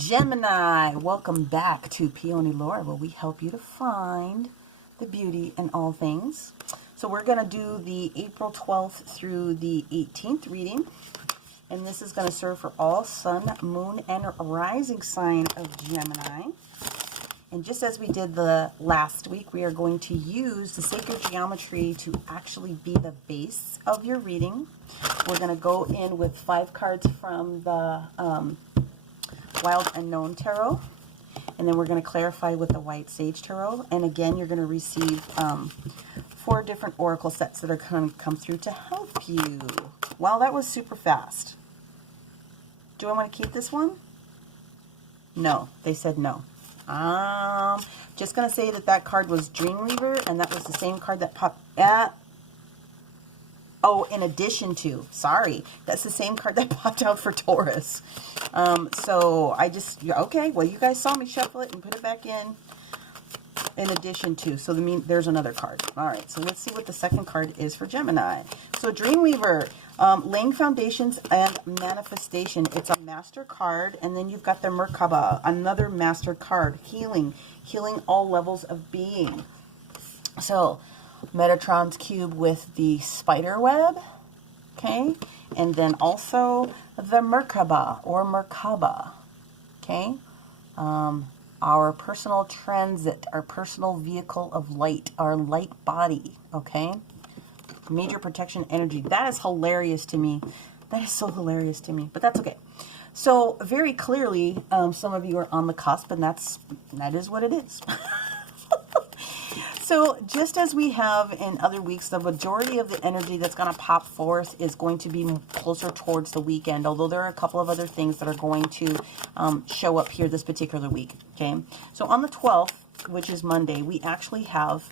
Gemini, welcome back to PeonyLore, where we help you to find the beauty in all things. So we're going to do the April 12th through the 18th reading, and this is going to serve for all sun, moon, and rising sign of Gemini. And just as we did the last week, we are going to use the sacred geometry to actually be the base of your reading. We're going to go in with 5 cards from the Wild Unknown Tarot, and then we're going to clarify with the White Sage Tarot. And again, you're going to receive 4 different oracle sets that are going to come through to help you. Wow, that was super fast. Do I want to keep this one? No, they said no. Just going to say that card was Dreamweaver, and that was the same card that popped at... Oh, in addition to, sorry, that's the same card that popped out for Taurus. So I just, okay, well, you guys saw me shuffle it and put it back in addition to. So there's another card. All right, so let's see what the second card is for Gemini. So Dreamweaver, laying foundations and manifestation. It's a master card, and then you've got the Merkabah, another master card, healing all levels of being. So Metatron's cube with the spider web, okay, and then also the Merkabah or Merkabah, okay, our personal transit, our personal vehicle of light, our light body, okay, major protection energy. That is hilarious to me. That is so hilarious to me, but that's okay. So very clearly, some of you are on the cusp, and that is what it is. So just as we have in other weeks, the majority of the energy that's going to pop forth is going to be closer towards the weekend, although there are a couple of other things that are going to show up here this particular week, okay? So on the 12th, which is Monday, we actually have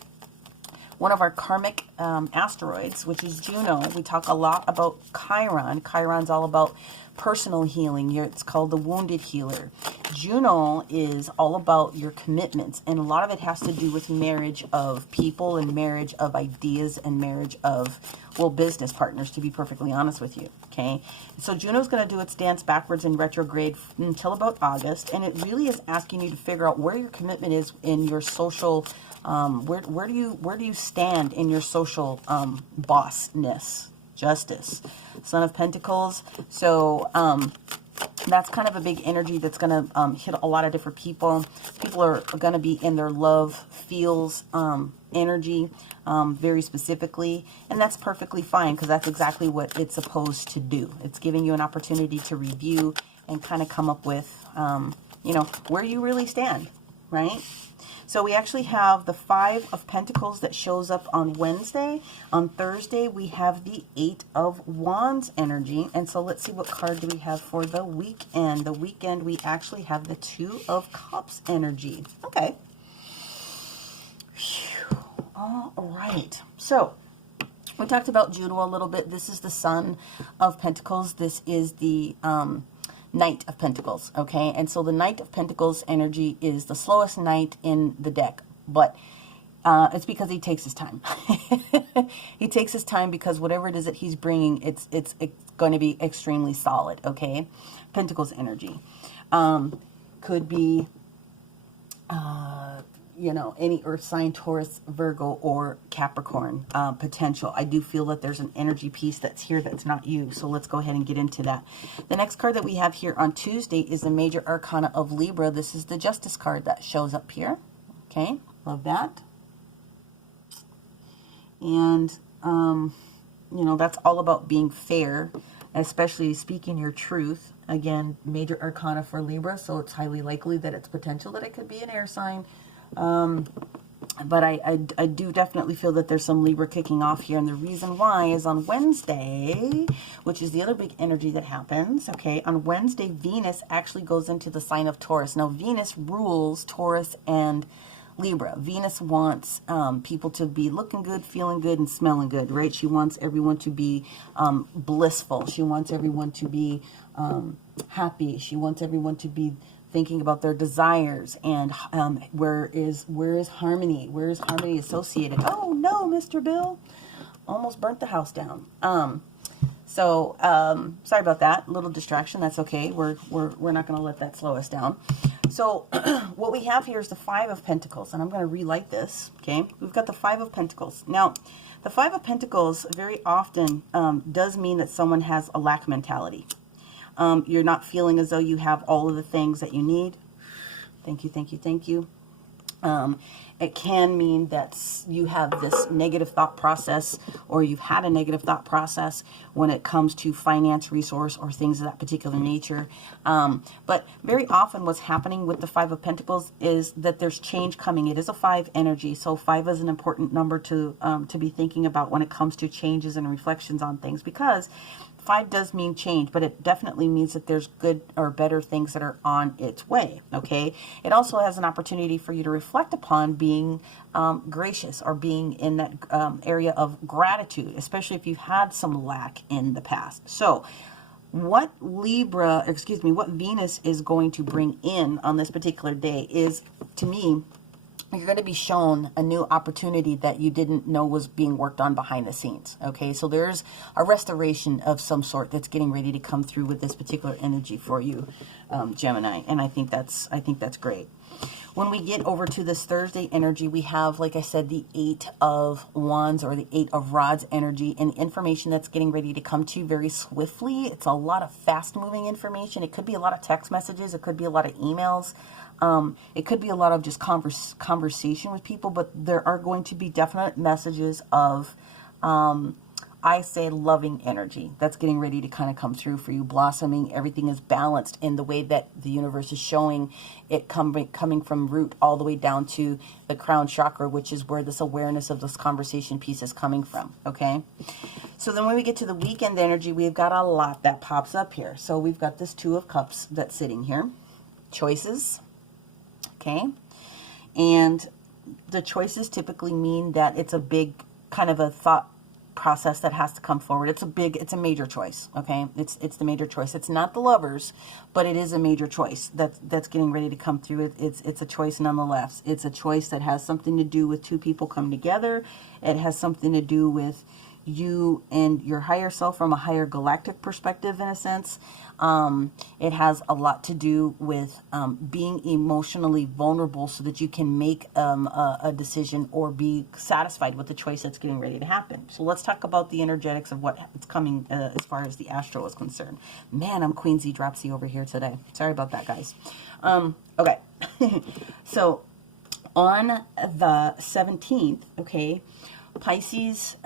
one of our karmic asteroids, which is Juno. We talk a lot about Chiron. Chiron's all about personal healing. It's called the wounded healer. Juno is all about your commitments, and a lot of it has to do with marriage of people and marriage of ideas and marriage of, well, business partners, to be perfectly honest with you, okay? So Juno's going to do its dance backwards in retrograde until about August, and it really is asking you to figure out where your commitment is in your social, where do you stand in your social bossness. Justice, Son of Pentacles. So that's kind of a big energy that's going to hit a lot of different people. People are going to be in their love feels energy very specifically, and that's perfectly fine because that's exactly what it's supposed to do. It's giving you an opportunity to review and kind of come up with, you know, where you really stand, right? So we actually have the 5 of Pentacles that shows up on Wednesday. On Thursday, we have the 8 of Wands energy. And so let's see what card do we have for the weekend. The weekend, we actually have the 2 of Cups energy. Okay. Whew. All right. So we talked about Juno a little bit. This is the Son of Pentacles. This is the Knight of Pentacles, okay? And so the Knight of Pentacles energy is the slowest knight in the deck, but it's because he takes his time. He takes his time because whatever it is that he's bringing, it's going to be extremely solid, okay? Pentacles energy could be, you know, any earth sign, Taurus, Virgo, or Capricorn potential. I do feel that there's an energy piece that's here that's not you. So let's go ahead and get into that. The next card that we have here on Tuesday is the Major Arcana of Libra. This is the Justice card that shows up here. Okay, love that. And, you know, that's all about being fair, especially speaking your truth. Again, Major Arcana for Libra, so it's highly likely that it's potential that it could be an air sign. But I do definitely feel that there's some Libra kicking off here, and the reason why is on Wednesday, which is the other big energy that happens, okay, on Wednesday, Venus actually goes into the sign of Taurus. Now, Venus rules Taurus and Libra. Venus wants people to be looking good, feeling good, and smelling good, right? She wants everyone to be blissful. She wants everyone to be happy. She wants everyone to be thinking about their desires, and where is harmony? Where is harmony associated? Oh no, Mr. Bill, almost burnt the house down. So, sorry about that. A little distraction. That's okay. We're not going to let that slow us down. So, what we have here is the Five of Pentacles, and I'm going to relight this. Okay, we've got the Five of Pentacles. Now, the Five of Pentacles very often does mean that someone has a lack mentality. You're not feeling as though you have all of the things that you need. Thank you, thank you, thank you. It can mean that you have this negative thought process, or you've had a negative thought process when it comes to finance, resource, or things of that particular nature. But very often what's happening with the Five of Pentacles is that there's change coming. It is a 5 energy, so 5 is an important number to be thinking about when it comes to changes and reflections on things, because 5 does mean change, but it definitely means that there's good or better things that are on its way, okay? It also has an opportunity for you to reflect upon being gracious, or being in that area of gratitude, especially if you've had some lack in the past. So what what Venus is going to bring in on this particular day is, to me, you're going to be shown a new opportunity that you didn't know was being worked on behind the scenes. Okay, so there's a restoration of some sort that's getting ready to come through with this particular energy for you, Gemini, and I think that's great. When we get over to this Thursday energy, we have, like I said, the 8 of Wands, or the 8 of Rods energy, and information that's getting ready to come to you very swiftly. It's a lot of fast-moving information. It could be a lot of text messages. It could be a lot of emails. It could be a lot of just conversation with people, but there are going to be definite messages of, I say, loving energy that's getting ready to kind of come through for you, blossoming. Everything is balanced in the way that the universe is showing it, coming from root all the way down to the crown chakra, which is where this awareness of this conversation piece is coming from, okay? So then when we get to the weekend energy, we've got a lot that pops up here. So we've got this Two of Cups that's sitting here. Choices. Okay, and the choices typically mean that it's a big kind of a thought process that has to come forward. It's a major choice. Okay, it's the major choice. It's not the Lovers, but it is a major choice that's getting ready to come through. It's a choice nonetheless. It's a choice that has something to do with two people coming together. It has something to do with you and your higher self from a higher galactic perspective, in a sense. It has a lot to do with being emotionally vulnerable so that you can make a decision or be satisfied with the choice that's getting ready to happen. So let's talk about the energetics of what's coming as far as the astro is concerned. Man, I'm Queen Z Dropsy over here today. Sorry about that, guys. Okay. So on the 17th, okay, Pisces,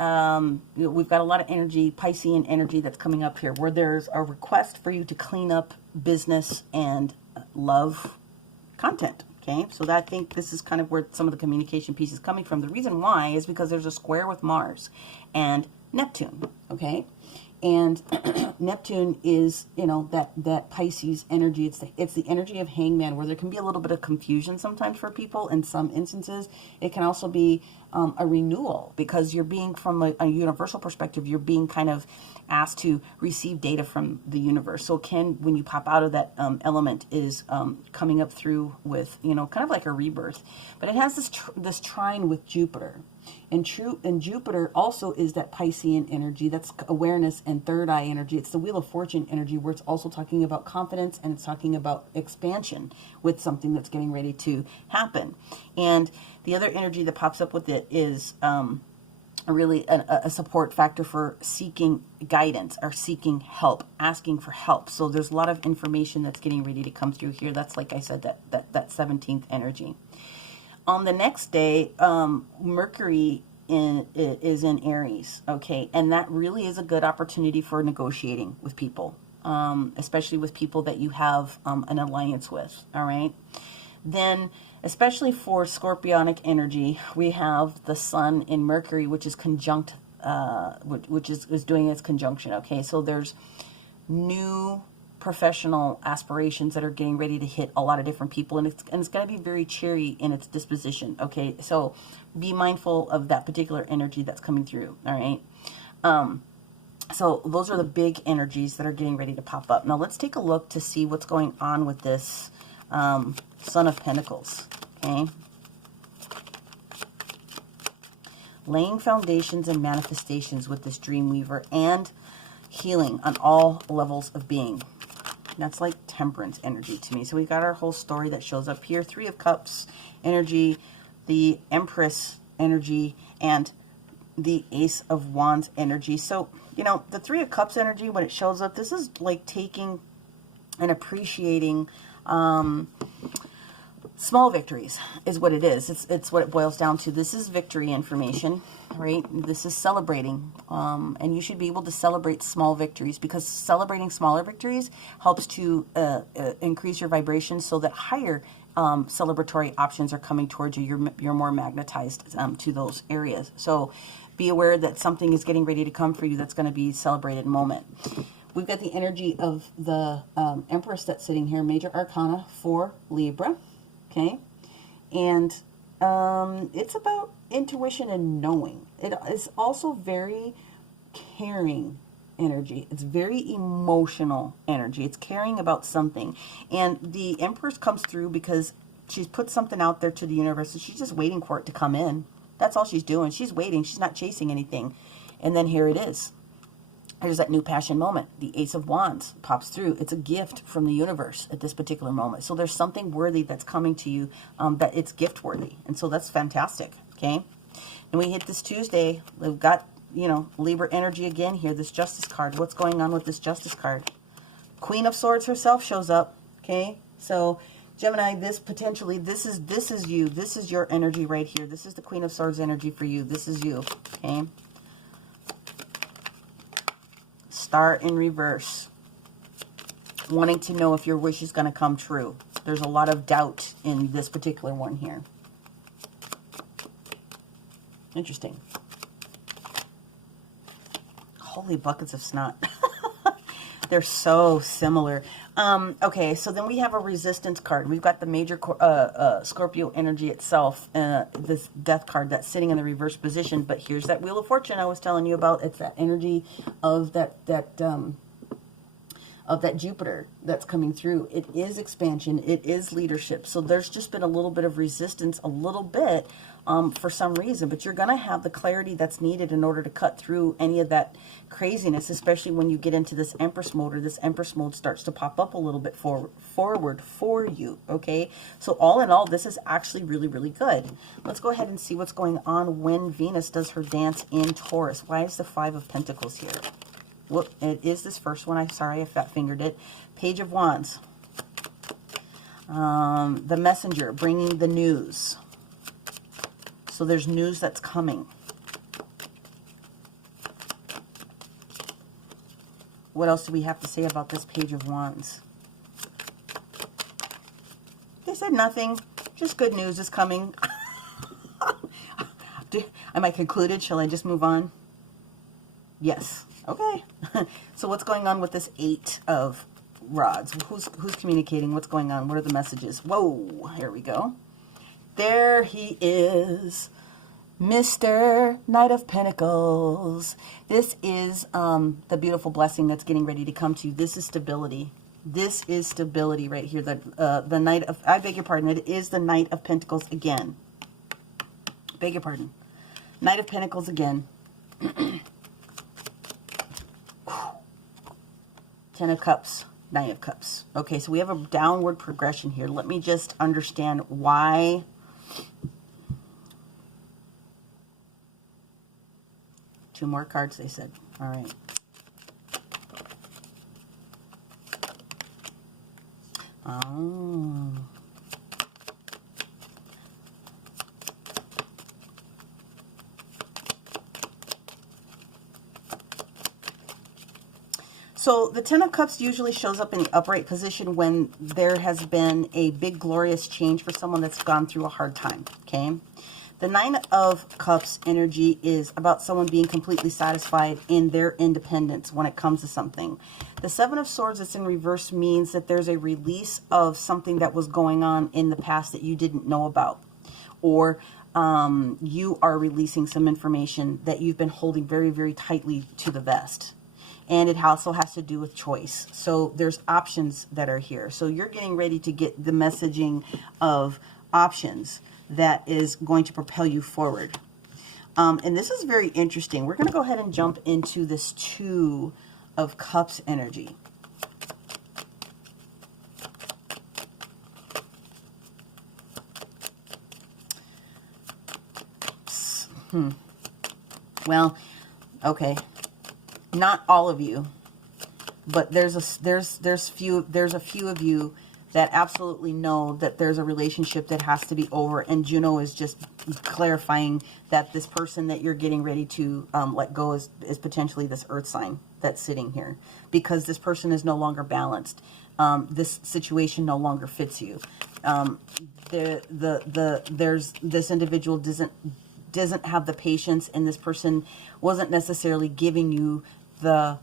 we've got a lot of energy, Piscean energy that's coming up here, where there's a request for you to clean up business and love content. Okay, so I think this is kind of where some of the communication piece is coming from. The reason why is because there's a square with Mars and Neptune. Okay, and Neptune is, you know, that Pisces energy. It's the energy of Hangman, where there can be a little bit of confusion sometimes for people. In some instances, it can also be a renewal, because you're being, from a universal perspective, you're being kind of asked to receive data from the universe. So when you pop out of that element, is coming up through with, you know, kind of like a rebirth. But it has this trine with Jupiter. And Jupiter also is that Piscean energy. That's awareness and third eye energy. It's the Wheel of Fortune energy, where it's also talking about confidence, and it's talking about expansion with something that's getting ready to happen. And the other energy that pops up with it is really a support factor for seeking guidance or seeking help, asking for help. So there's a lot of information that's getting ready to come through here. That's, like I said, that 17th energy. On the next day, Mercury is in Aries, okay? And that really is a good opportunity for negotiating with people, especially with people that you have an alliance with, all right? Then, especially for Scorpionic energy, we have the Sun in Mercury, which is conjunct, which is doing its conjunction, okay? So there's new professional aspirations that are getting ready to hit a lot of different people, and it's going to be very cheery in its disposition, okay? So be mindful of that particular energy that's coming through, all right? So those are the big energies that are getting ready to pop up. Now let's take a look to see what's going on with this Son of Pentacles, okay? Laying foundations and manifestations with this Dreamweaver, and healing on all levels of being. That's like temperance energy to me. So we got our whole story that shows up here. 3 of Cups energy, the Empress energy, and the Ace of Wands energy. So, you know, the 3 of Cups energy, when it shows up, this is like taking and appreciating small victories is what it is. It's what it boils down to. This is victory information, right? This is celebrating. And you should be able to celebrate small victories, because celebrating smaller victories helps to increase your vibration so that higher celebratory options are coming towards you. You're more magnetized to those areas. So be aware that something is getting ready to come for you that's going to be a celebrated moment. We've got the energy of the Empress that's sitting here, Major Arcana for Libra. Okay, and it's about intuition and knowing. It is also very caring energy. It's very emotional energy. It's caring about something. And the Empress comes through because she's put something out there to the universe, and she's just waiting for it to come in. That's all she's doing. She's waiting. She's not chasing anything. And then here it is. Here's that new passion moment. The Ace of Wands pops through. It's a gift from the universe at this particular moment. So there's something worthy that's coming to you that it's gift worthy. And so that's fantastic, okay? And we hit this Tuesday. We've got, you know, Libra energy again here, this Justice card. What's going on with this Justice card? Queen of Swords herself shows up, okay? So Gemini, this potentially, this is you. This is your energy right here. This is the Queen of Swords energy for you. This is you, okay? Star in reverse, wanting to know if your wish is going to come true. There's a lot of doubt in this particular one here. Interesting. Holy buckets of snot. They're so similar. Okay, so then we have a resistance card. We've got the Major Scorpio energy itself, this Death card that's sitting in the reverse position. But here's that Wheel of Fortune I was telling you about. It's that energy of that Jupiter that's coming through. It is expansion. It is leadership. So there's just been a little bit of resistance, a little bit, for some reason. But you're going to have the clarity that's needed in order to cut through any of that craziness, especially when you get into this Empress mode, or this Empress mode starts to pop up a little bit forward for you, okay? So all in all, this is actually really, really good. Let's go ahead and see what's going on when Venus does her dance in Taurus. Why is the 5 of Pentacles here? Whoop, it is this first one. I'm sorry, I fat fingered it. Page of Wands. The Messenger, bringing the news. So there's news that's coming. What else do we have to say about this Page of Wands? They said nothing. Just good news is coming. Am I concluded? Shall I just move on? Yes. Okay. So what's going on with this 8 of Rods? Who's communicating? What's going on? What are the messages? Whoa. Here we go. There he is. Mr. Knight of Pentacles. This is the beautiful blessing that's getting ready to come to you. This is stability. This is stability right here. The Knight of, I beg your pardon, it is the Knight of Pentacles again. Beg your pardon. Knight of Pentacles again. 10 of Cups, 9 of Cups. Okay, so we have a downward progression here. Let me just understand why. Two more cards, they said. All right. Oh. So the 10 of Cups usually shows up in the upright position when there has been a big glorious change for someone that's gone through a hard time, okay? The 9 of Cups energy is about someone being completely satisfied in their independence when it comes to something. The 7 of Swords that's in reverse means that there's a release of something that was going on in the past that you didn't know about. Or you are releasing some information that you've been holding very, very tightly to the vest. And it also has to do with choice. So there's options that are here. So you're getting ready to get the messaging of options that is going to propel you forward. And this is very interesting. We're going to go ahead and jump into this 2 of Cups energy. Well, okay, not all of you, but there's a few of you that absolutely know that there's a relationship that has to be over, and Juno is just clarifying that this person that you're getting ready to let go is potentially this earth sign that's sitting here, because this person is no longer balanced. This situation no longer fits you. There's this individual doesn't have the patience, and this person wasn't necessarily giving you the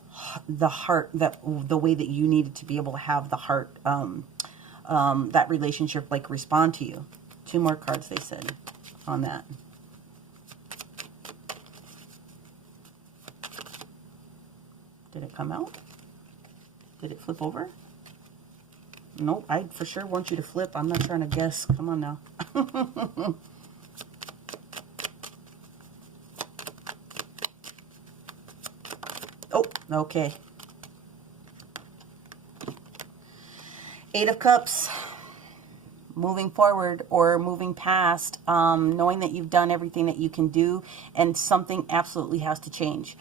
heart, the way that you needed to be able to have the heart, that relationship like respond to you. 2 more cards, they said, on that. Did it come out? Did it flip over? Nope, I for sure want you to flip. I'm not trying to guess. Come on now. Oh, okay. 8 of Cups. Moving forward or moving past, knowing that you've done everything that you can do, and something absolutely has to change.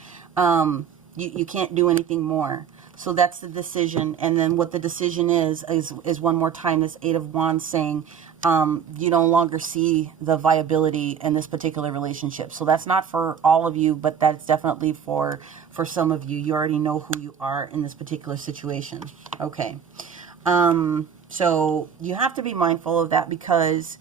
You can't do anything more. So that's the decision. And then what the decision is one more time, this 8 of Wands saying, you no longer see the viability in this particular relationship. So that's not for all of you, but that's definitely for some of you. You already know who you are in this particular situation. Okay. So you have to be mindful of that, because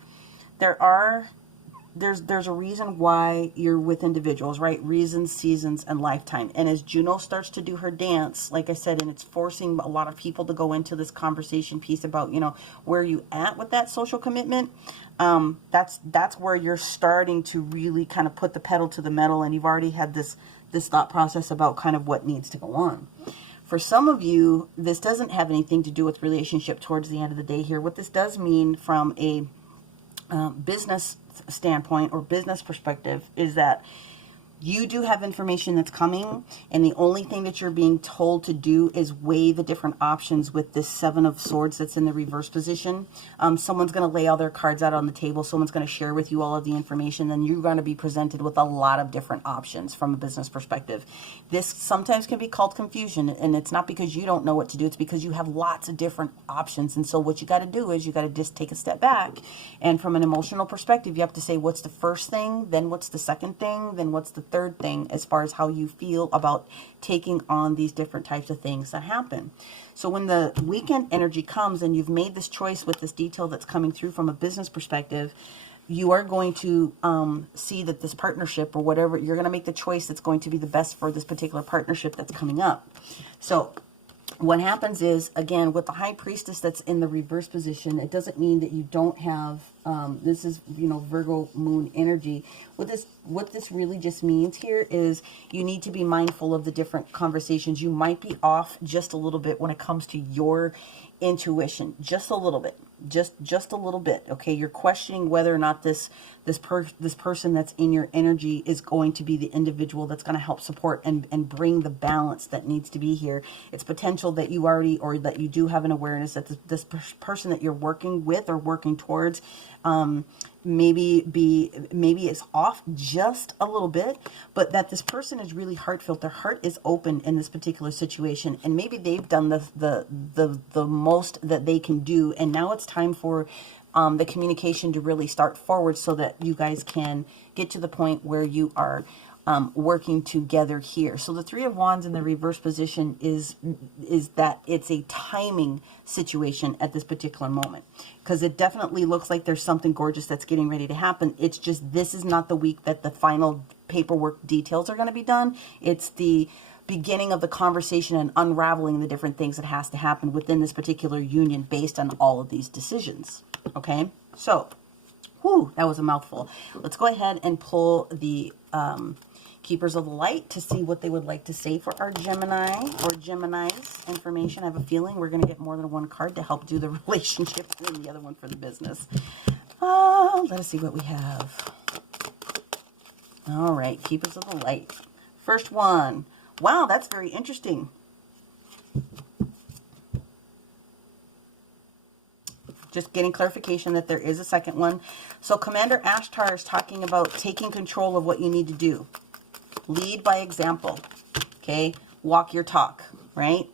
there's a reason why you're with individuals, right? Reasons, seasons, and lifetime. And as Juno starts to do her dance, like I said, and it's forcing a lot of people to go into this conversation piece about, you know, where you at with that social commitment. That's where you're starting to really kind of put the pedal to the metal, and you've already had this thought process about kind of what needs to go on. For some of you, this doesn't have anything to do with relationship towards the end of the day here. What this does mean from a business standpoint or business perspective is that you do have information that's coming, and the only thing that you're being told to do is weigh the different options with this 7 of Swords that's in the reverse position. Someone's going to lay all their cards out on the table. Someone's going to share with you all of the information. Then you're going to be presented with a lot of different options from a business perspective. This sometimes can be called confusion, and it's not because you don't know what to do. It's because you have lots of different options. And so what you got to do is you got to just take a step back. And from an emotional perspective, you have to say, what's the first thing? Then what's the second thing? Then what's the third thing, as far as how you feel about taking on these different types of things that happen. So when the weekend energy comes and you've made this choice with this detail that's coming through from a business perspective, you are going to see that this partnership or whatever, you're going to make the choice that's going to be the best for this particular partnership that's coming up. So what happens is, again, with the High Priestess that's in the reverse position, it doesn't mean that you don't have, this is, you know, Virgo moon energy. What this really just means here is you need to be mindful of the different conversations. You might be off just a little bit when it comes to your intuition, just a little bit, just a little bit. Okay, you're questioning whether or not this person that's in your energy is going to be the individual that's going to help support and bring the balance that needs to be here. It's potential that you already, or that you do have an awareness that this person that you're working with or working towards maybe it's off just a little bit, but that this person is really heartfelt. Their heart is open in this particular situation, and maybe they've done the most that they can do, and now it's time for the communication to really start forward, so that you guys can get to the point where you are working together here. So the 3 of Wands in the reverse position is that it's a timing situation at this particular moment, because it definitely looks like there's something gorgeous that's getting ready to happen. It's just, this is not the week that the final paperwork details are going to be done. It's the beginning of the conversation and unraveling the different things that has to happen within this particular union based on all of these decisions. Okay, so whew, that was a mouthful. Let's go ahead and pull the Keepers of the Light to see what they would like to say for our Gemini or Gemini's information. I have a feeling we're going to get more than one card to help do the relationship and the other one for the business. Let us see what we have. All right, Keepers of the Light. First one. Wow, that's very interesting. Just getting clarification that there is a second one. So Commander Ashtar is talking about taking control of what you need to do. Lead by example. Okay? Walk your talk, right?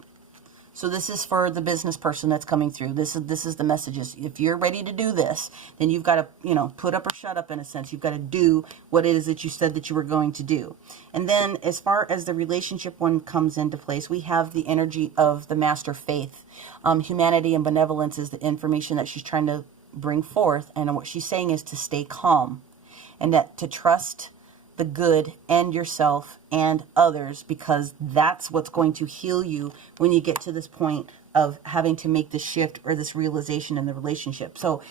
So this is for the business person that's coming through. This is the messages. If you're ready to do this, then you've got to, you know, put up or shut up in a sense. You've got to do what it is that you said that you were going to do. And then as far as the relationship one comes into place, we have the energy of the master faith. Humanity and benevolence is the information that she's trying to bring forth. And what she's saying is to stay calm and that to trust the good and yourself and others, because that's what's going to heal you when you get to this point of having to make this shift or this realization in the relationship. So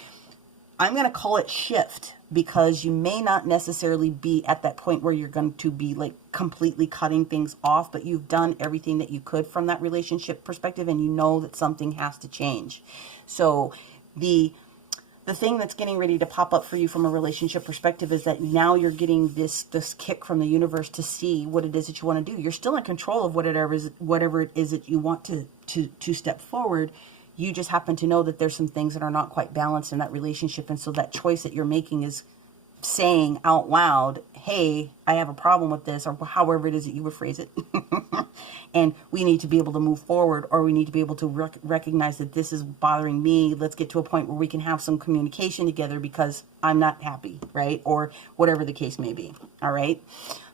I'm going to call it shift, because you may not necessarily be at that point where you're going to be like completely cutting things off, but you've done everything that you could from that relationship perspective, and you know that something has to change. So the thing that's getting ready to pop up for you from a relationship perspective is that now you're getting this kick from the universe to see what it is that you want to do. You're still in control of whatever it is that you want to step forward. You just happen to know that there's some things that are not quite balanced in that relationship. And so that choice that you're making is saying out loud, hey, I have a problem with this, or however it is that you would phrase it. And we need to be able to move forward, or we need to be able to recognize that this is bothering me. Let's get to a point where we can have some communication together because I'm not happy, right? Or whatever the case may be. All right.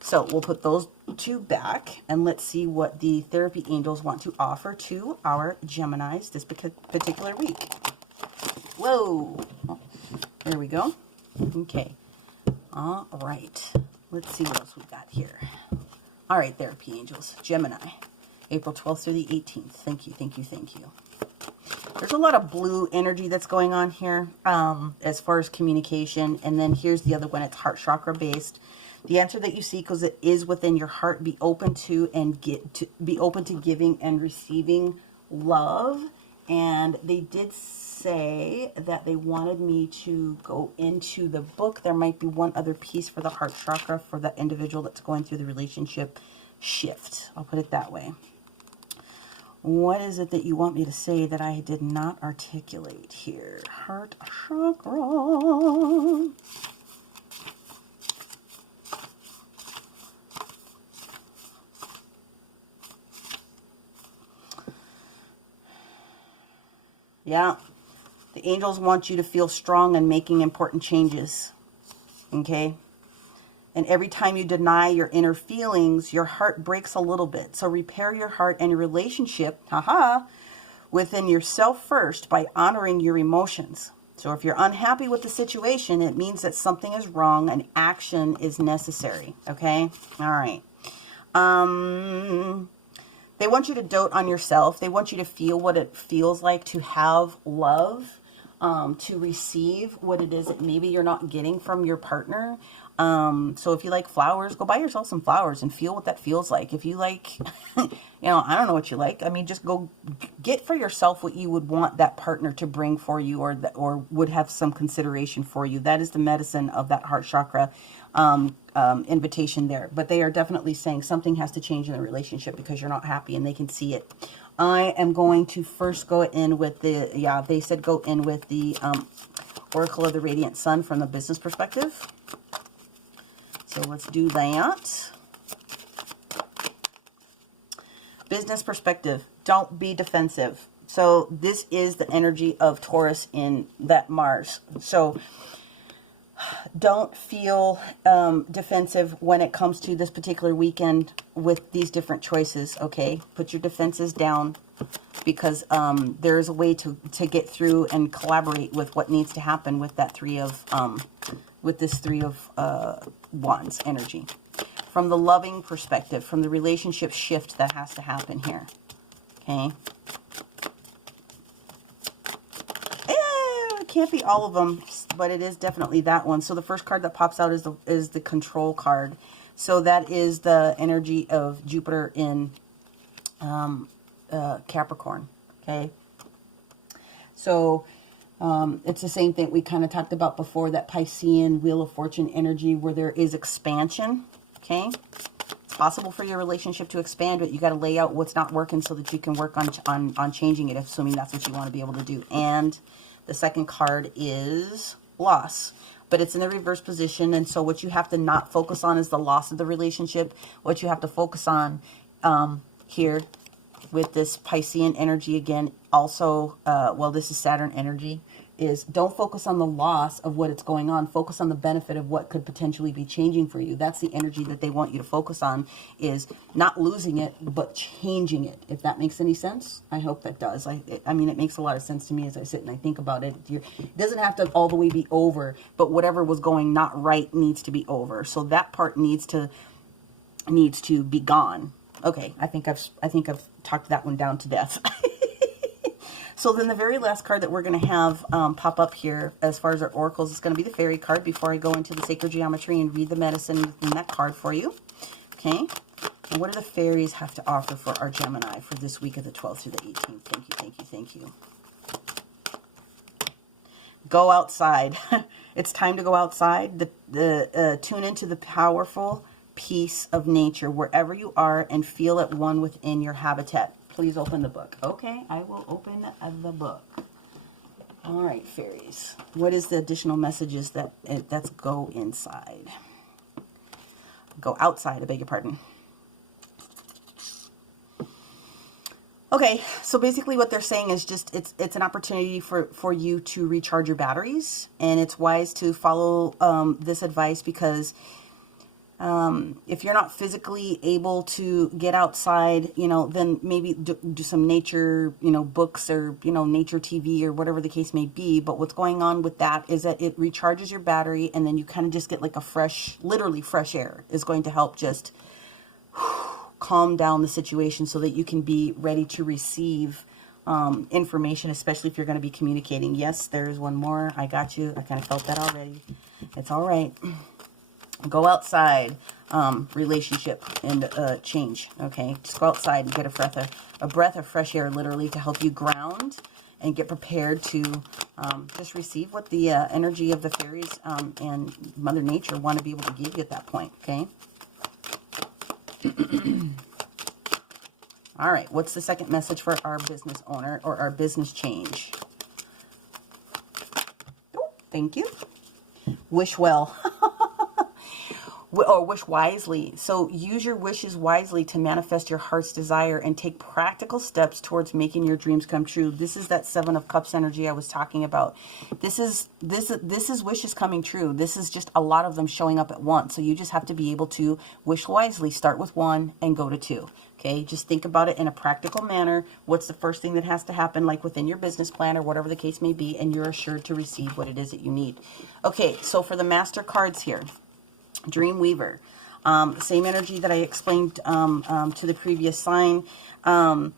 So we'll put those two back, and let's see what the therapy angels want to offer to our Geminis this particular week. Whoa. There we go. Okay. All right. Let's see what else we got here. All right, therapy angels. Gemini, April 12th through the 18th. Thank you, thank you, thank you. There's a lot of blue energy that's going on here as far as communication. And then here's the other one. It's heart chakra based. The answer that you seek, because it is within your heart, be open to giving and receiving love. And they did say that they wanted me to go into the book. There might be one other piece for the heart chakra for the individual that's going through the relationship shift. I'll put it that way. What is it that you want me to say that I did not articulate here? Heart chakra. Yeah. The angels want you to feel strong and making important changes. Okay? And every time you deny your inner feelings, your heart breaks a little bit. So repair your heart and your relationship, within yourself first by honoring your emotions. So if you're unhappy with the situation, it means that something is wrong and action is necessary. Okay? All right. They want you to dote on yourself. They want you to feel what it feels like to have love. To receive what it is that maybe you're not getting from your partner. So if you like flowers, go buy yourself some flowers and feel what that feels like. If you like, I don't know what you like. I mean, just go get for yourself what you would want that partner to bring for you, or would have some consideration for you. That is the medicine of that heart chakra invitation there. But they are definitely saying something has to change in the relationship because you're not happy, and they can see it. I am going to first go in with they said go in with the Oracle of the Radiant Sun from the business perspective. So let's do that. Business perspective, don't be defensive. So this is the energy of Taurus in that Mars. So don't feel defensive when it comes to this particular weekend with these different choices, okay? Put your defenses down, because there is a way to get through and collaborate with what needs to happen with that Three of Wands energy. From the loving perspective, from the relationship shift that has to happen here, okay? It can't be all of them, but it is definitely that one. So the first card that pops out is the control card. So that is the energy of Jupiter in Capricorn. Okay. So it's the same thing we kind of talked about before, that Piscean Wheel of Fortune energy where there is expansion. Okay. possible for your relationship to expand, but you got to lay out what's not working so that you can work on changing it, assuming that's what you want to be able to do. And the second card is loss, but it's in the reverse position. And so what you have to not focus on is the loss of the relationship. What you have to focus on here with this Piscean energy again, also, well, this is Saturn energy, is don't focus on the loss of what it's going on. Focus on the benefit of what could potentially be changing for you. That's the energy that they want you to focus on, is not losing it, but changing it, if that makes any sense. I hope that does. I mean, it makes a lot of sense to me as I sit and I think about it. It doesn't have to all the way be over, but whatever was going not right needs to be over. So that part needs to be gone. Okay, I think I've talked that one down to death. So then the very last card that we're going to have pop up here as far as our oracles is going to be the fairy card before I go into the sacred geometry and read the medicine in that card for you. Okay, and what do the fairies have to offer for our Gemini for this week of the 12th through the 18th? Thank you, thank you, thank you. Go outside. It's time to go outside. Tune into the powerful peace of nature wherever you are and feel at one within your habitat. Please open the book. Okay, I will open the book. All right, fairies. What is the additional messages that's go inside? Go outside, I beg your pardon. Okay, so basically what they're saying is just it's an opportunity for you to recharge your batteries, and it's wise to follow this advice because if you're not physically able to get outside, then maybe do some nature, books or, nature TV or whatever the case may be. But what's going on with that is that it recharges your battery, and then you kind of just get like a literally fresh air is going to help just calm down the situation so that you can be ready to receive information, especially if you're going to be communicating. Yes, there's one more. I got you. I kind of felt that already. It's all right. Go outside, relationship and change. Okay, just go outside and get a breath of fresh air, literally, to help you ground and get prepared to just receive what the energy of the fairies and Mother Nature want to be able to give you at that point. Okay. All right. What's the second message for our business owner or our business change? Oh, thank you. Wish well. Or wish wisely. So use your wishes wisely to manifest your heart's desire and take practical steps towards making your dreams come true. This is that Seven of Cups energy I was talking about. This is wishes coming true. This is just a lot of them showing up at once. So you just have to be able to wish wisely. Start with one and go to two. Okay, just think about it in a practical manner. What's the first thing that has to happen, like within your business plan or whatever the case may be, and you're assured to receive what it is that you need. Okay, so for the master cards here, Dreamweaver, same energy that I explained to the previous sign. I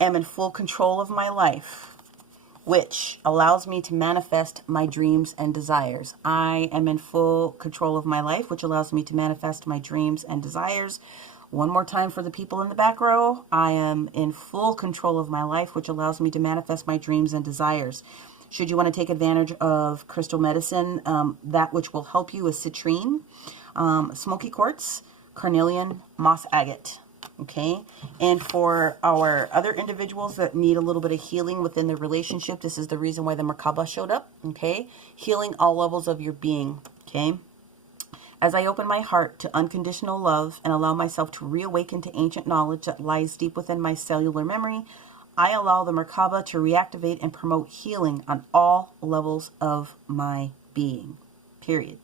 am in full control of my life, which allows me to manifest my dreams and desires. I am in full control of my life, which allows me to manifest my dreams and desires. One more time for the people in the back row. I am in full control of my life, which allows me to manifest my dreams and desires. Should you want to take advantage of crystal medicine, that which will help you is citrine, smoky quartz, carnelian, moss agate. Okay, and for our other individuals that need a little bit of healing within their relationship, this is the reason why the Merkabah showed up. Okay, healing all levels of your being. Okay, as I open my heart to unconditional love and allow myself to reawaken to ancient knowledge that lies deep within my cellular memory, I allow the Merkabah to reactivate and promote healing on all levels of my being. Period.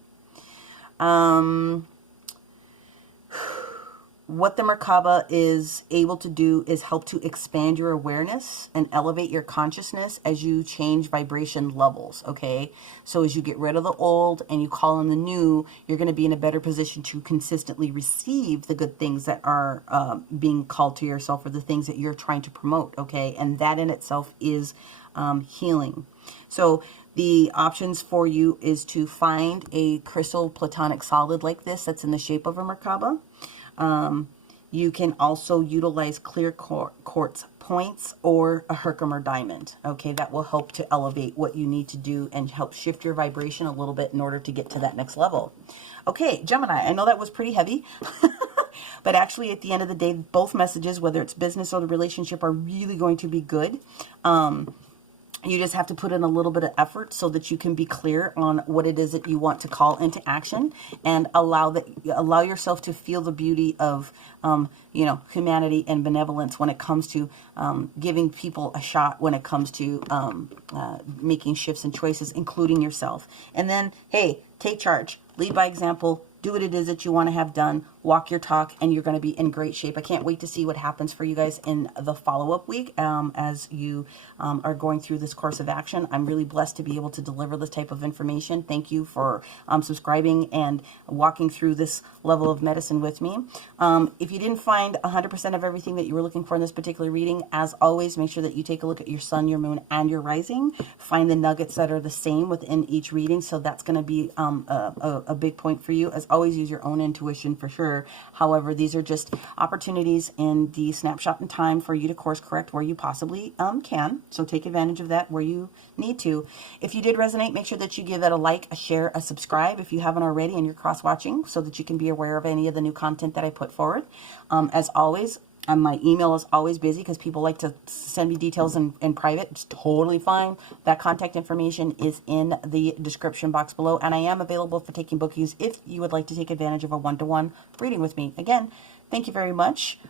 What the Merkabah is able to do is help to expand your awareness and elevate your consciousness as you change vibration levels, okay? So as you get rid of the old and you call in the new, you're going to be in a better position to consistently receive the good things that are being called to yourself, or the things that you're trying to promote, okay? And that in itself is healing. So the options for you is to find a crystal platonic solid like this that's in the shape of a Merkabah. You can also utilize clear quartz points or a Herkimer diamond. Okay, that will help to elevate what you need to do and help shift your vibration a little bit in order to get to that next level. Okay, Gemini, I know that was pretty heavy, but actually at the end of the day, both messages, whether it's business or the relationship, are really going to be good. You just have to put in a little bit of effort so that you can be clear on what it is that you want to call into action, and allow yourself to feel the beauty of, humanity and benevolence when it comes to giving people a shot, when it comes to making shifts and choices, including yourself. And then, hey, take charge, lead by example, do what it is that you want to have done, walk your talk, and you're going to be in great shape. I can't wait to see what happens for you guys in the follow-up week as you are going through this course of action. I'm really blessed to be able to deliver this type of information. Thank you for subscribing and walking through this level of medicine with me. If you didn't find 100% of everything that you were looking for in this particular reading, as always, make sure that you take a look at your sun, your moon, and your rising. Find the nuggets that are the same within each reading. So that's going to be a big point for you. As always, use your own intuition for sure. However, these are just opportunities in the snapshot in time for you to course correct where you possibly can. So take advantage of that where you need to. If you did resonate, make sure that you give it a like, a share, a subscribe if you haven't already and you're cross-watching, so that you can be aware of any of the new content that I put forward. As always, my email is always busy because people like to send me details in private. It's totally fine. That contact information is in the description box below. And I am available for taking bookings if you would like to take advantage of a one-to-one reading with me. Again, thank you very much.